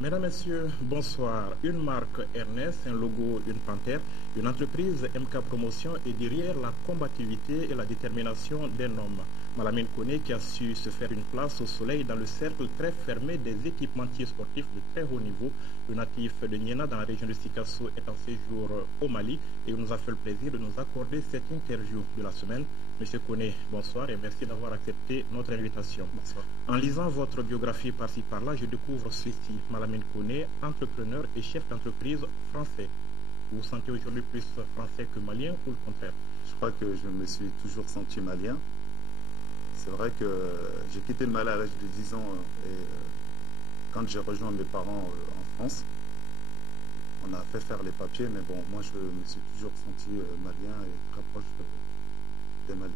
Mesdames, Messieurs, bonsoir. Une marque Ernest, un logo, une panthère, une entreprise MK Promotion est derrière la combativité et la détermination d'un homme. Malamine Koné qui a su se faire une place au soleil dans le cercle très fermé des équipementiers sportifs de très haut niveau. Le natif de Niena dans la région de Sikasso est en séjour au Mali et il nous a fait le plaisir de nous accorder cette interview de la semaine. Monsieur Koné, bonsoir et merci d'avoir accepté notre invitation. Bonsoir. En lisant votre biographie par-ci par-là, je découvre ceci. Malamine Koné, entrepreneur et chef d'entreprise français. Vous vous sentez aujourd'hui plus français que malien ou le contraire? Je crois que je me suis toujours senti malien. C'est vrai que j'ai quitté le Mali à l'âge de 10 ans et quand j'ai rejoint mes parents en France, on a fait faire les papiers, mais bon, moi je me suis toujours senti malien et très proche des Maliens.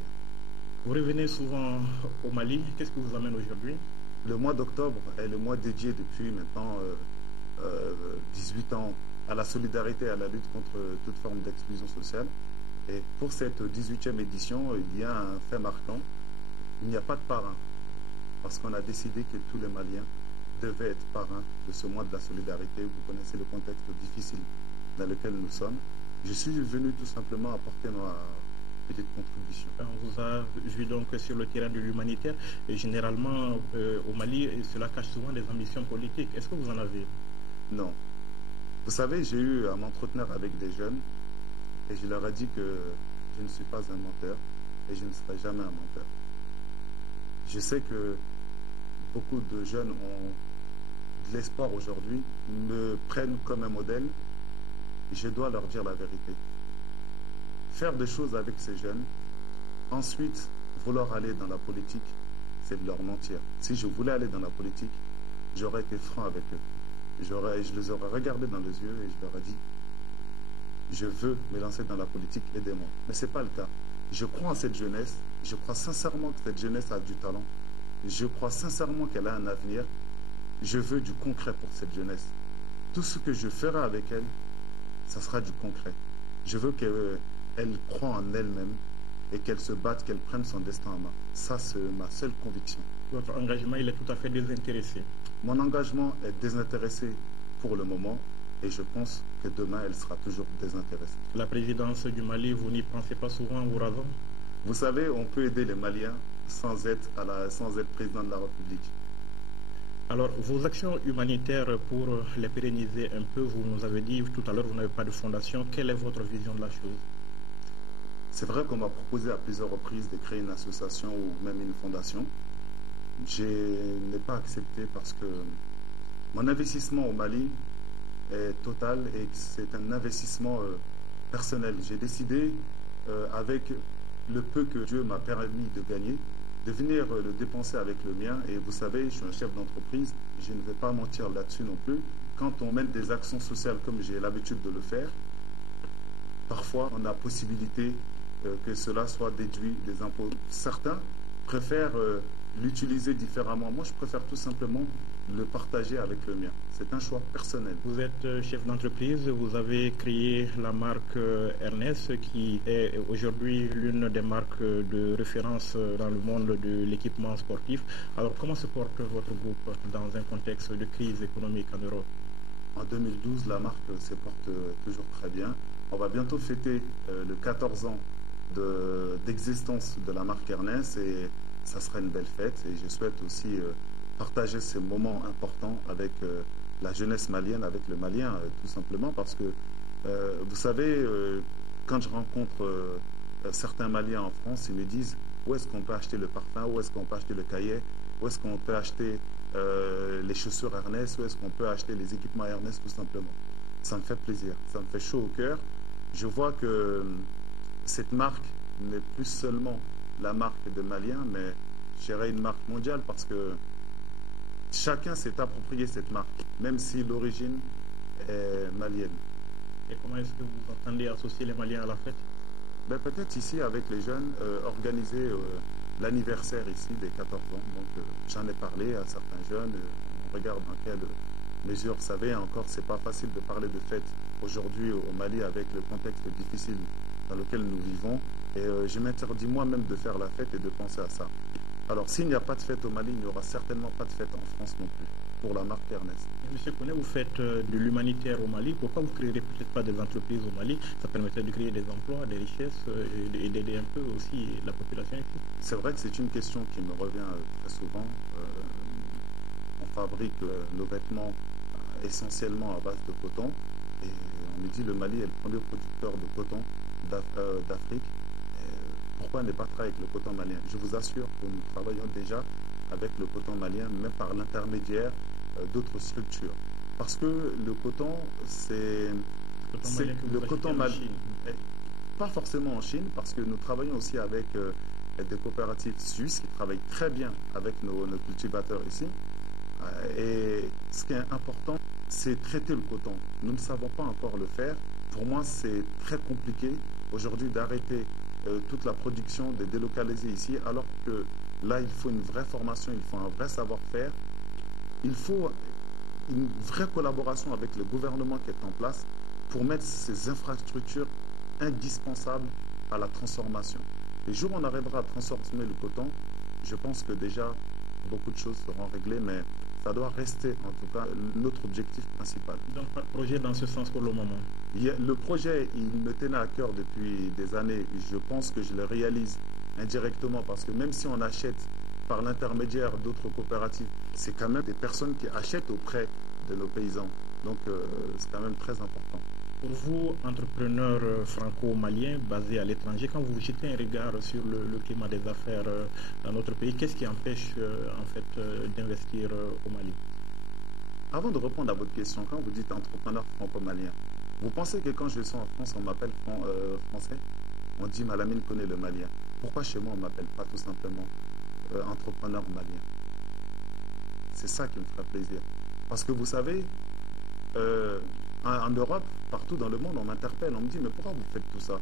Vous revenez souvent au Mali. Qu'est-ce qui vous amène aujourd'hui? Le mois d'octobre est le mois dédié depuis maintenant 18 ans à la solidarité et à la lutte contre toute forme d'exclusion sociale. Et pour cette 18e édition, il y a un fait marquant. Il n'y a pas de parrain, parce qu'on a décidé que tous les Maliens devaient être parrains de ce mois de la solidarité. Vous connaissez le contexte difficile dans lequel nous sommes. Je suis venu tout simplement apporter ma petite contribution. On vous a vu donc sur le terrain de l'humanitaire et généralement au Mali, cela cache souvent des ambitions politiques. Est-ce que vous en avez? Non. Vous savez, j'ai eu à m'entretenir avec des jeunes et je leur ai dit que je ne suis pas un menteur et je ne serai jamais un menteur. Je sais que beaucoup de jeunes ont de l'espoir aujourd'hui, me prennent comme un modèle et je dois leur dire la vérité. Faire des choses avec ces jeunes, ensuite vouloir aller dans la politique, c'est de leur mentir. Si je voulais aller dans la politique, j'aurais été franc avec eux. Je les aurais regardés dans les yeux et je leur ai dit, je veux me lancer dans la politique, aidez-moi. Mais ce n'est pas le cas. Je crois en cette jeunesse, je crois sincèrement que cette jeunesse a du talent, je crois sincèrement qu'elle a un avenir, je veux du concret pour cette jeunesse. Tout ce que je ferai avec elle, ça sera du concret. Je veux qu'elle croie en elle-même et qu'elle se batte, qu'elle prenne son destin en main. Ça, c'est ma seule conviction. Votre engagement, il est tout à fait désintéressé. Mon engagement est désintéressé pour le moment et je pense que demain, elle sera toujours désintéressée. La présidence du Mali, vous n'y pensez pas souvent en vous rasant? Vous savez, on peut aider les Maliens sans être président de la République. Alors, vos actions humanitaires, pour les pérenniser un peu, vous nous avez dit tout à l'heure, vous n'avez pas de fondation. Quelle est votre vision de la chose? C'est vrai qu'on m'a proposé à plusieurs reprises de créer une association ou même une fondation. Je n'ai pas accepté parce que mon investissement au Mali est total et c'est un investissement personnel. J'ai décidé, avec le peu que Dieu m'a permis de gagner, de venir le dépenser avec le mien. Et vous savez, je suis un chef d'entreprise, je ne vais pas mentir là-dessus non plus. Quand on mène des actions sociales comme j'ai l'habitude de le faire, parfois on a possibilité que cela soit déduit des impôts. Certains préfèrent l'utiliser différemment. Moi, je préfère tout simplement le partager avec le mien. C'est un choix personnel. Vous êtes chef d'entreprise, vous avez créé la marque Ernest qui est aujourd'hui l'une des marques de référence dans le monde de l'équipement sportif. Alors comment se porte votre groupe dans un contexte de crise économique en Europe? En 2012, la marque se porte toujours très bien. On va bientôt fêter le 14 ans d'existence de la marque Ernest et ça sera une belle fête. Et je souhaite aussi partager ces moments importants avec la jeunesse malienne, avec le Malien, tout simplement parce que, vous savez, quand je rencontre certains Maliens en France, ils me disent où est-ce qu'on peut acheter le parfum, où est-ce qu'on peut acheter le cahier, où est-ce qu'on peut acheter les chaussures Ernest, où est-ce qu'on peut acheter les équipements Ernest, tout simplement. Ça me fait plaisir, ça me fait chaud au cœur. Je vois que cette marque n'est plus seulement la marque de Maliens, mais je dirais une marque mondiale parce que chacun s'est approprié cette marque, même si l'origine est malienne. Et comment est-ce que vous entendez associer les Maliens à la fête? Ben, peut-être ici, avec les jeunes, organiser l'anniversaire ici des 14 ans. Donc, j'en ai parlé à certains jeunes. On regarde dans quelle mesure, vous savez, encore, c'est pas facile de parler de fête aujourd'hui au Mali avec le contexte difficile dans lequel nous vivons. Et je m'interdis moi-même de faire la fête et de penser à ça. Alors, s'il n'y a pas de fête au Mali, il n'y aura certainement pas de fête en France non plus, pour la marque Ernest. Monsieur Koné, vous faites de l'humanitaire au Mali. Pourquoi vous ne créerez peut-être pas des entreprises au Mali? Ça permettrait de créer des emplois, des richesses et d'aider un peu aussi la population ici. C'est vrai que c'est une question qui me revient très souvent. On fabrique nos vêtements essentiellement à base de coton. Et on me dit le Mali est le premier producteur de coton d'Afrique. Pourquoi ne pas travailler avec le coton malien? Je vous assure que nous travaillons déjà avec le coton malien, même par l'intermédiaire d'autres structures. Parce que le coton, c'est le coton malien. Pas forcément en Chine, parce que nous travaillons aussi avec des coopératives suisses qui travaillent très bien avec nos cultivateurs ici. Et ce qui est important, c'est traiter le coton. Nous ne savons pas encore le faire. Pour moi, c'est très compliqué aujourd'hui d'arrêter toute la production, de délocaliser ici, alors que là, il faut une vraie formation, il faut un vrai savoir-faire. Il faut une vraie collaboration avec le gouvernement qui est en place pour mettre ces infrastructures indispensables à la transformation. Les jours où on arrivera à transformer le coton, je pense que déjà beaucoup de choses seront réglées, mais ça doit rester en tout cas notre objectif principal. Donc pas de projet dans ce sens pour le moment? Le projet, il me tenait à cœur depuis des années. Je pense que je le réalise indirectement parce que même si on achète par l'intermédiaire d'autres coopératives, c'est quand même des personnes qui achètent auprès de nos paysans. Donc c'est quand même très important. Pour vous, entrepreneur franco-malien basé à l'étranger, quand vous jetez un regard sur le climat des affaires dans notre pays, qu'est-ce qui empêche en fait d'investir au Mali? Avant de répondre à votre question, quand vous dites entrepreneur franco-malien, vous pensez que quand je suis en France, on m'appelle français? On dit Malamine connaît le malien. Pourquoi chez moi on ne m'appelle pas tout simplement entrepreneur malien? C'est ça qui me ferait plaisir. Parce que vous savez, en Europe, partout dans le monde, on m'interpelle, on me dit mais pourquoi vous faites tout ça?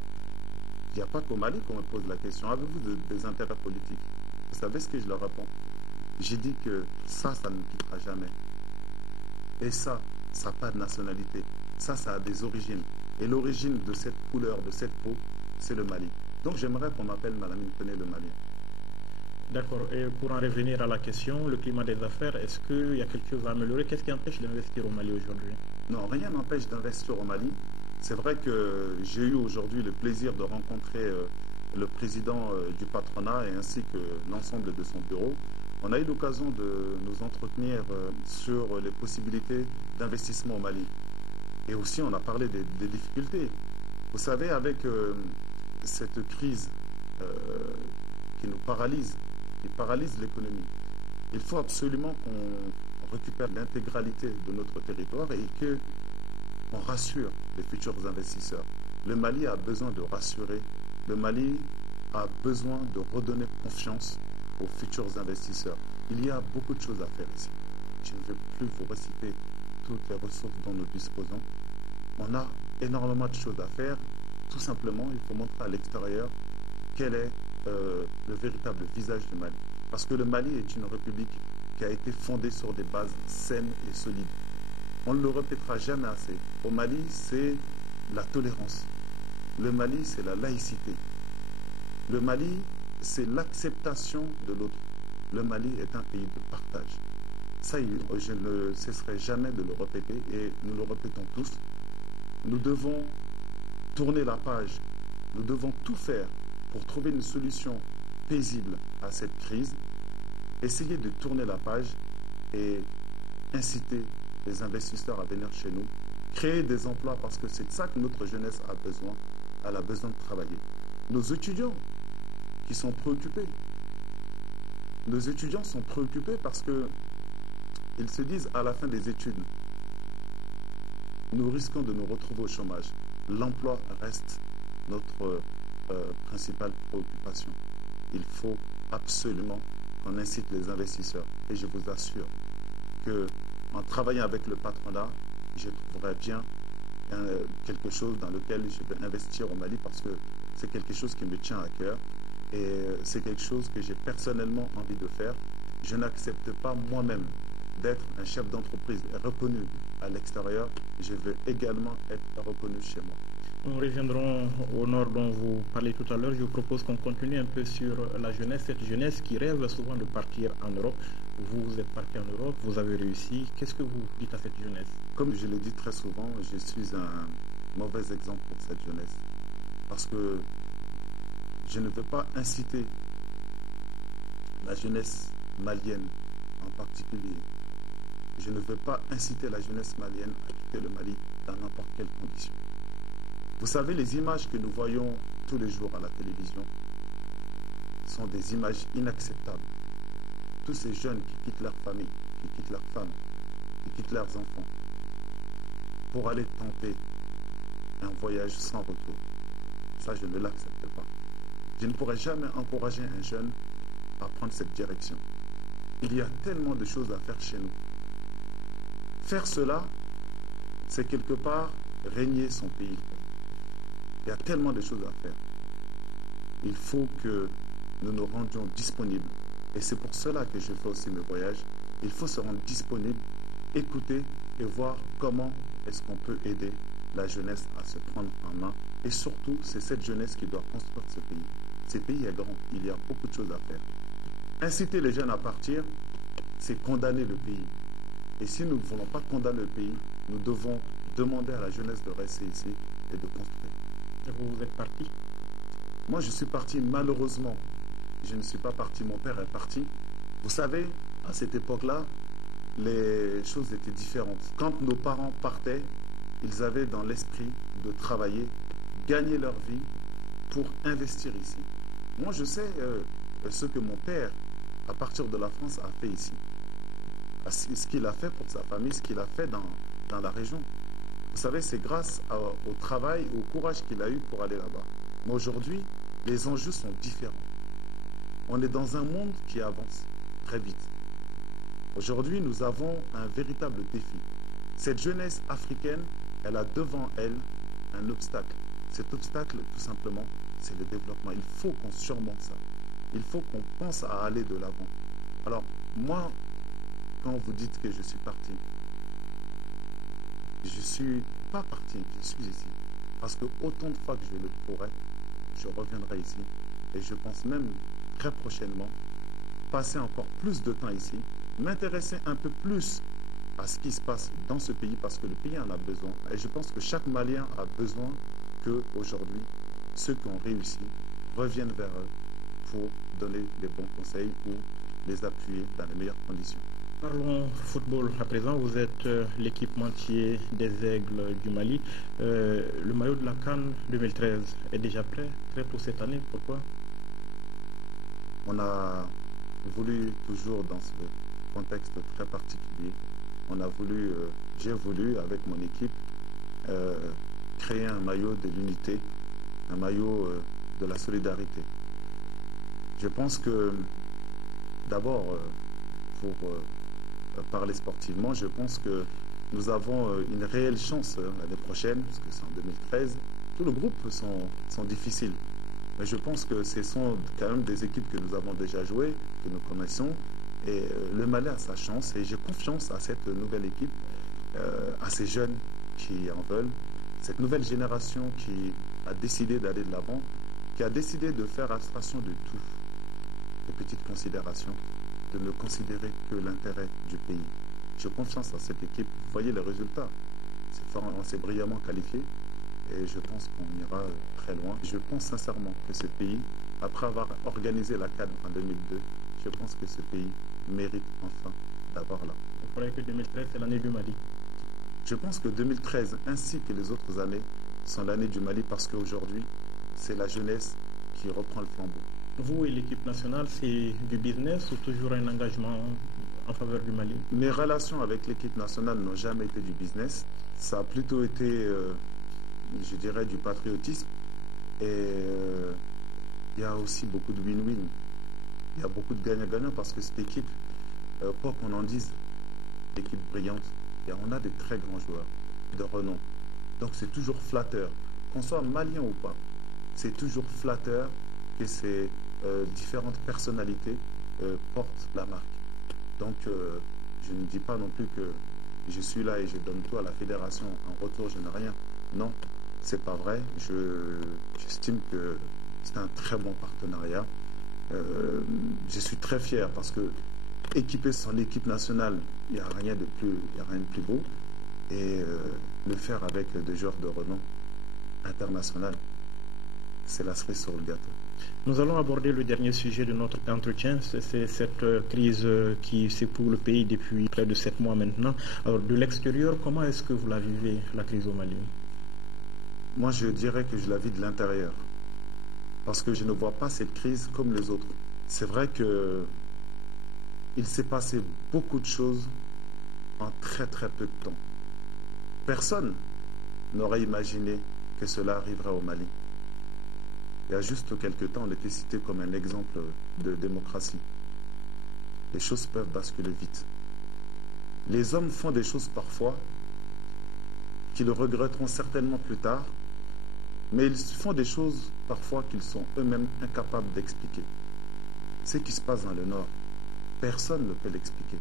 Il n'y a pas qu'au Mali qu'on me pose la question. Avez-vous des intérêts politiques? Vous savez ce que je leur réponds? J'ai dit que ça ne me quittera jamais. Et ça n'a pas de nationalité. Ça a des origines. Et l'origine de cette couleur, de cette peau, c'est le Mali. Donc j'aimerais qu'on m'appelle Malamine Koné le Malien. D'accord. Et pour en revenir à la question, le climat des affaires, est-ce qu'il y a quelque chose à améliorer? Qu'est-ce qui empêche d'investir au Mali aujourd'hui? Non, rien n'empêche d'investir au Mali. C'est vrai que j'ai eu aujourd'hui le plaisir de rencontrer le président du patronat et ainsi que l'ensemble de son bureau. On a eu l'occasion de nous entretenir sur les possibilités d'investissement au Mali. Et aussi, on a parlé des difficultés. Vous savez, avec cette crise qui nous paralyse, qui paralyse l'économie, il faut absolument qu'on récupère l'intégralité de notre territoire et qu'on rassure les futurs investisseurs. Le Mali a besoin de rassurer. Le Mali a besoin de redonner confiance aux futurs investisseurs. Il y a beaucoup de choses à faire ici. Je ne vais plus vous reciter toutes les ressources dont nous disposons. On a énormément de choses à faire. Tout simplement, il faut montrer à l'extérieur quel est le véritable visage du Mali. Parce que le Mali est une république qui a été fondée sur des bases saines et solides. On ne le répétera jamais assez. Au Mali, c'est la tolérance. Le Mali, c'est la laïcité. Le Mali, c'est l'acceptation de l'autre. Le Mali est un pays de partage. Ça, je ne cesserai jamais de le répéter et nous le répétons tous. Nous devons tourner la page. Nous devons tout faire pour trouver une solution paisible à cette crise. Essayer de tourner la page et inciter les investisseurs à venir chez nous. Créer des emplois parce que c'est de ça que notre jeunesse a besoin. Elle a besoin de travailler. Nos étudiants qui sont préoccupés. Nos étudiants sont préoccupés parce qu'ils se disent à la fin des études, nous risquons de nous retrouver au chômage. L'emploi reste notre principale préoccupation. Il faut absolument qu'on incite les investisseurs. Et je vous assure qu'en travaillant avec le patronat, je trouverai bien quelque chose dans lequel je vais investir au Mali parce que c'est quelque chose qui me tient à cœur. Et c'est quelque chose que j'ai personnellement envie de faire. Je n'accepte pas moi-même d'être un chef d'entreprise reconnu à l'extérieur. Je veux également être reconnu chez moi. Nous reviendrons au nord dont vous parlez tout à l'heure. Je vous propose qu'on continue un peu sur la jeunesse, cette jeunesse qui rêve souvent de partir en Europe. Vous êtes parti en Europe, vous avez réussi. Qu'est-ce que vous dites à cette jeunesse? Comme je l'ai dit très souvent, je suis un mauvais exemple pour cette jeunesse. Parce que je ne veux pas inciter la jeunesse malienne en particulier. Je ne veux pas inciter la jeunesse malienne à quitter le Mali dans n'importe quelle condition. Vous savez, les images que nous voyons tous les jours à la télévision sont des images inacceptables. Tous ces jeunes qui quittent leur famille, qui quittent leurs femmes, qui quittent leurs enfants pour aller tenter un voyage sans retour. Ça, je ne l'accepte pas. Je ne pourrais jamais encourager un jeune à prendre cette direction. Il y a tellement de choses à faire chez nous. Faire cela, c'est quelque part régner son pays. Il y a tellement de choses à faire. Il faut que nous nous rendions disponibles. Et c'est pour cela que je fais aussi mes voyages. Il faut se rendre disponible, écouter et voir comment est-ce qu'on peut aider la jeunesse à se prendre en main. Et surtout, c'est cette jeunesse qui doit construire ce pays. Ce pays est grand, il y a beaucoup de choses à faire. Inciter les jeunes à partir, c'est condamner le pays. Et si nous ne voulons pas condamner le pays, nous devons demander à la jeunesse de rester ici et de construire. Et vous êtes parti? Moi, je suis parti malheureusement. Je ne suis pas parti, mon père est parti. Vous savez, à cette époque-là, les choses étaient différentes. Quand nos parents partaient, ils avaient dans l'esprit de travailler, gagner leur vie pour investir ici. Moi, je sais ce que mon père, à partir de la France, a fait ici. Ce qu'il a fait pour sa famille, ce qu'il a fait dans la région. Vous savez, c'est grâce au travail, au courage qu'il a eu pour aller là-bas. Mais aujourd'hui, les enjeux sont différents. On est dans un monde qui avance très vite. Aujourd'hui, nous avons un véritable défi. Cette jeunesse africaine, elle a devant elle un obstacle. Cet obstacle, tout simplement, c'est le développement. Il faut qu'on surmonte ça. Il faut qu'on pense à aller de l'avant. Alors, moi, quand vous dites que je suis parti, je ne suis pas parti, je suis ici. Parce que autant de fois que je le pourrai, je reviendrai ici. Et je pense même très prochainement passer encore plus de temps ici, m'intéresser un peu plus à ce qui se passe dans ce pays parce que le pays en a besoin. Et je pense que chaque Malien a besoin qu'aujourd'hui, ceux qui ont réussi reviennent vers eux pour donner les bons conseils ou les appuyer dans les meilleures conditions. Parlons football à présent. Vous êtes l'équipementier des Aigles du Mali. Le maillot de la CAN 2013 est déjà prêt, très tôt cette année. Pourquoi? On a voulu, toujours dans ce contexte très particulier, j'ai voulu, avec mon équipe, créer un maillot de l'unité, un maillot de la solidarité. Je pense que, d'abord, pour parler sportivement, je pense que nous avons une réelle chance l'année prochaine, parce que c'est en 2013. Tous les groupes sont difficiles. Mais je pense que ce sont quand même des équipes que nous avons déjà jouées, que nous connaissons. Et le Mali a sa chance. Et j'ai confiance à cette nouvelle équipe, à ces jeunes qui en veulent. Cette nouvelle génération qui a décidé d'aller de l'avant, qui a décidé de faire abstraction de tout, de petites considérations, de ne considérer que l'intérêt du pays. J'ai confiance à cette équipe. Vous voyez les résultats. On s'est brillamment qualifié. Et je pense qu'on ira très loin. Je pense sincèrement que ce pays, après avoir organisé la CAN en 2002, je pense que ce pays mérite enfin d'avoir là. Vous croyez que 2013, c'est l'année du Mali? Je pense que 2013, ainsi que les autres années, sont l'année du Mali parce qu'aujourd'hui, c'est la jeunesse qui reprend le flambeau. Vous et l'équipe nationale, c'est du business ou toujours un engagement en faveur du Mali? Mes relations avec l'équipe nationale n'ont jamais été du business. Ça a plutôt été... je dirais du patriotisme et il y a aussi beaucoup de win-win. Il y a beaucoup de gagnants-gagnants parce que cette équipe, quoi qu'on en dise, équipe brillante, et on a des très grands joueurs de renom. Donc c'est toujours flatteur, qu'on soit malien ou pas, c'est toujours flatteur que ces différentes personnalités portent la marque. Donc je ne dis pas non plus que je suis là et je donne tout à la fédération, en retour je n'ai rien. Non, c'est pas vrai. J'estime que c'est un très bon partenariat. Je suis très fier parce que équiper son équipe nationale, il n'y a rien de plus beau. Et le faire avec des joueurs de renom international, c'est la cerise sur le gâteau. Nous allons aborder le dernier sujet de notre entretien, c'est cette crise qui secoue le pays depuis près de 7 mois maintenant. Alors de l'extérieur, comment est-ce que vous la vivez, la crise au Mali? Moi, je dirais que je la vis de l'intérieur, parce que je ne vois pas cette crise comme les autres. C'est vrai que il s'est passé beaucoup de choses en très très peu de temps. Personne n'aurait imaginé que cela arriverait au Mali. Il y a juste quelques temps, on était cité comme un exemple de démocratie. Les choses peuvent basculer vite. Les hommes font des choses parfois qu'ils regretteront certainement plus tard, mais ils font des choses parfois qu'ils sont eux-mêmes incapables d'expliquer. Ce qui se passe dans le Nord, personne ne peut l'expliquer.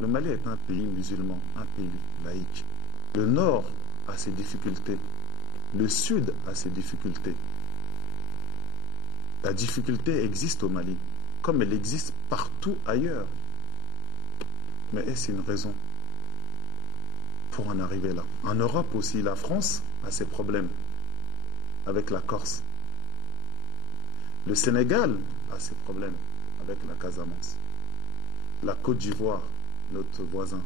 Le Mali est un pays musulman, un pays laïque. Le Nord a ses difficultés. Le Sud a ses difficultés. La difficulté existe au Mali, comme elle existe partout ailleurs. Mais est-ce une raison pour en arriver là? En Europe aussi, la France a ses problèmes avec la Corse. Le Sénégal a ses problèmes avec la Casamance. La Côte d'Ivoire, notre voisin,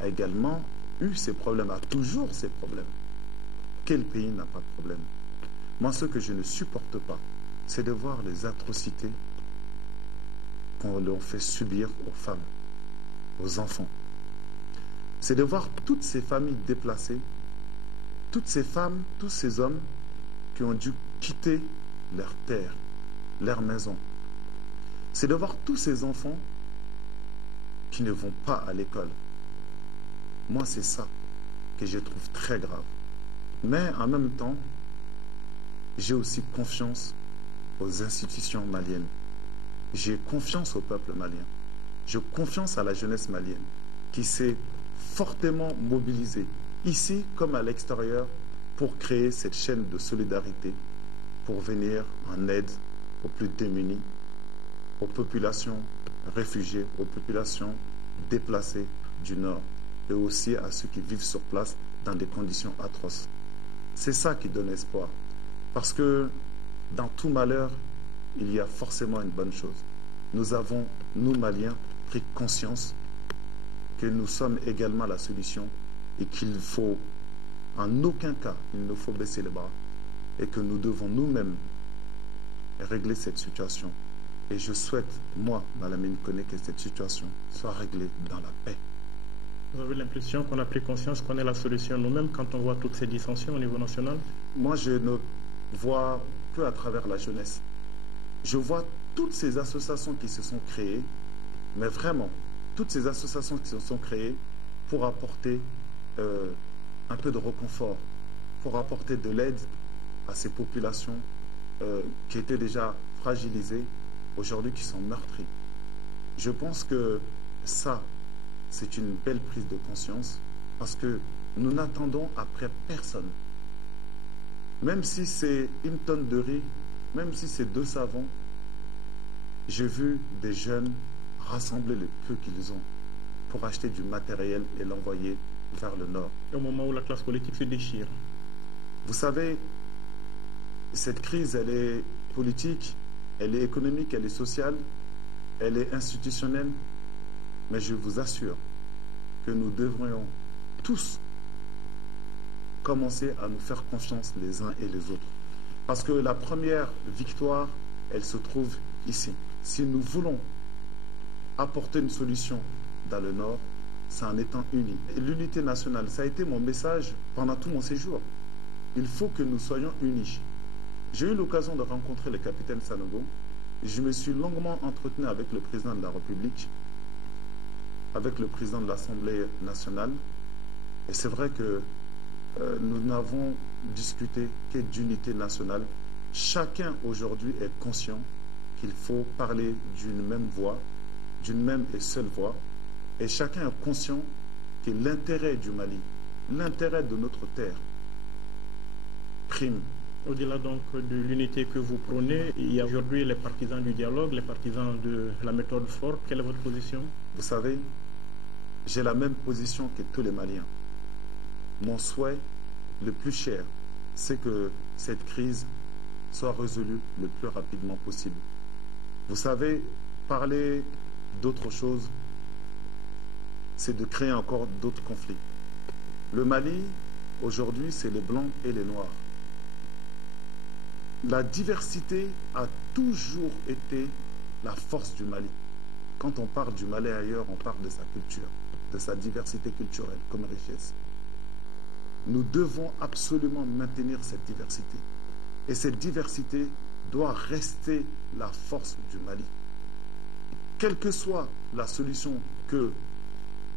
a également eu ses problèmes, a toujours ses problèmes. Quel pays n'a pas de problème? Moi, ce que je ne supporte pas, c'est de voir les atrocités qu'on leur fait subir aux femmes, aux enfants. C'est de voir toutes ces familles déplacées, toutes ces femmes, tous ces hommes qui ont dû quitter leur terre, leur maison. C'est de voir tous ces enfants qui ne vont pas à l'école. Moi, c'est ça que je trouve très grave. Mais en même temps, j'ai aussi confiance aux institutions maliennes. J'ai confiance au peuple malien. J'ai confiance à la jeunesse malienne qui s'est fortement mobilisée, ici comme à l'extérieur, pour créer cette chaîne de solidarité, pour venir en aide aux plus démunis, aux populations réfugiées, aux populations déplacées du Nord et aussi à ceux qui vivent sur place dans des conditions atroces. C'est ça qui donne espoir. Parce que dans tout malheur, il y a forcément une bonne chose. Nous avons, nous Maliens, pris conscience que nous sommes également la solution et qu'il faut, en aucun cas, il ne faut baisser les bras et que nous devons nous-mêmes régler cette situation. Et je souhaite, moi, Malamine Koné, que cette situation soit réglée dans la paix. Vous avez l'impression qu'on a pris conscience qu'on est la solution nous-mêmes quand on voit toutes ces dissensions au niveau national? Moi, je ne vois que à travers la jeunesse. Je vois toutes ces associations qui se sont créées, mais vraiment, toutes ces associations qui se sont créées pour apporter un peu de réconfort, pour apporter de l'aide à ces populations qui étaient déjà fragilisées, aujourd'hui qui sont meurtries. Je pense que ça, c'est une belle prise de conscience parce que nous n'attendons après personne. Même si c'est une tonne de riz, même si c'est 2 savons, j'ai vu des jeunes rassembler le peu qu'ils ont pour acheter du matériel et l'envoyer vers le Nord. Et au moment où la classe politique se déchire. Vous savez, cette crise, elle est politique, elle est économique, elle est sociale, elle est institutionnelle. Mais je vous assure que nous devrions tous commencer à nous faire confiance les uns et les autres. Parce que la première victoire, elle se trouve ici. Si nous voulons apporter une solution dans le Nord, c'est en étant unis. L'unité nationale, ça a été mon message pendant tout mon séjour. Il faut que nous soyons unis. J'ai eu l'occasion de rencontrer le capitaine Sanogo. Je me suis longuement entretenu avec le président de la République, avec le président de l'Assemblée nationale. Et c'est vrai que nous n'avons discuté que d'unité nationale. Chacun aujourd'hui est conscient qu'il faut parler d'une même voix, d'une même et seule voix. Et chacun est conscient que l'intérêt du Mali, l'intérêt de notre terre prime. Au-delà donc de l'unité que vous prônez, il y a aujourd'hui les partisans du dialogue, les partisans de la méthode forte. Quelle est votre position? Vous savez, j'ai la même position que tous les Maliens. Mon souhait le plus cher, c'est que cette crise soit résolue le plus rapidement possible. Vous savez, parler d'autre chose, c'est de créer encore d'autres conflits. Le Mali, aujourd'hui, c'est les Blancs et les Noirs. La diversité a toujours été la force du Mali. Quand on parle du Mali ailleurs, on parle de sa culture, de sa diversité culturelle comme richesse. Nous devons absolument maintenir cette diversité. Et cette diversité doit rester la force du Mali. Quelle que soit la solution que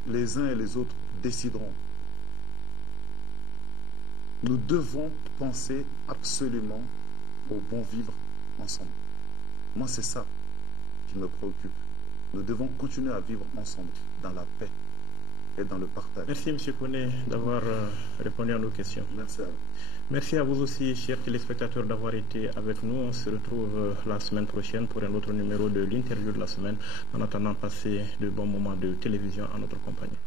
les uns et les autres décideront, nous devons penser absolument au bon vivre ensemble. Moi, c'est ça qui me préoccupe. Nous devons continuer à vivre ensemble dans la paix et dans le partage. Merci M. Koné d'avoir répondu à nos questions. Merci à vous. Merci à vous aussi, chers téléspectateurs, d'avoir été avec nous. On se retrouve la semaine prochaine pour un autre numéro de l'interview de la semaine. En attendant, passez de bons moments de télévision en notre compagnie.